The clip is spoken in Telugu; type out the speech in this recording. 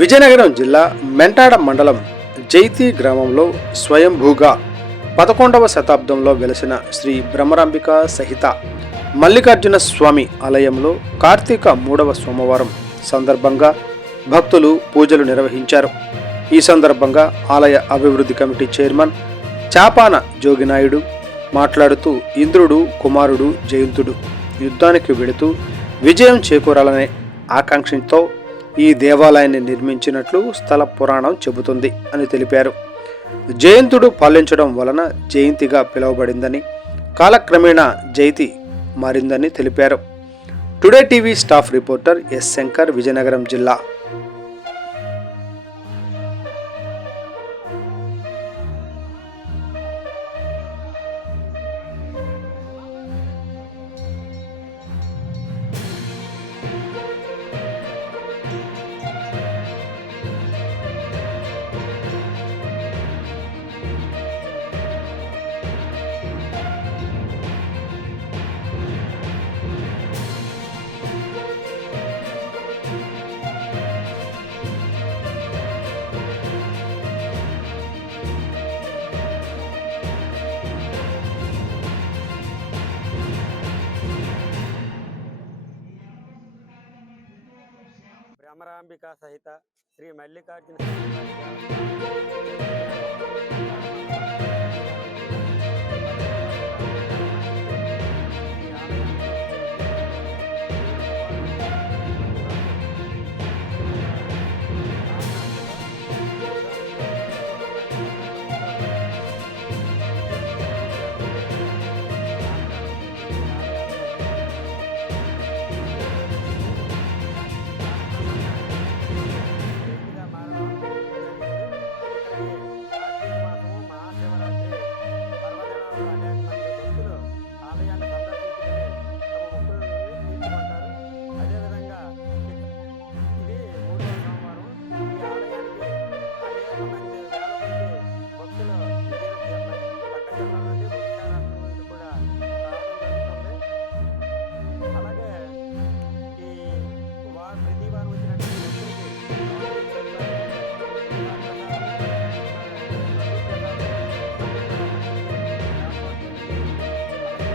విజయనగరం జిల్లా మెంటాడ మండలం జైతి గ్రామంలో స్వయంభూగా 11వ శతాబ్దంలో వెలసిన శ్రీ బ్రహ్మరాంబిక సహిత మల్లికార్జున స్వామి ఆలయంలో కార్తీక 3వ సోమవారం సందర్భంగా భక్తులు పూజలు నిర్వహించారు. ఈ సందర్భంగా ఆలయ అభివృద్ధి కమిటీ చైర్మన్ చాపాన జోగినాయుడు మాట్లాడుతూ ఇంద్రుడు కుమారుడు జయంతుడు యుద్ధానికి వెళుతూ విజయం చేకూరాలనే ఆకాంక్షతో ఈ దేవాలయాన్ని నిర్మించినట్లు స్థల పురాణం చెబుతుంది అని తెలిపారు. జయంతుడు పాలించడం వలన జయంతిగా పిలువబడిందని, కాలక్రమేణా జైతి మారిందని తెలిపారు. Today TV staff reporter yes Shankar, Vizianagaram జిల్లా. బ్రహ్మరాంబిక సహిత శ్రీ మల్లికార్జున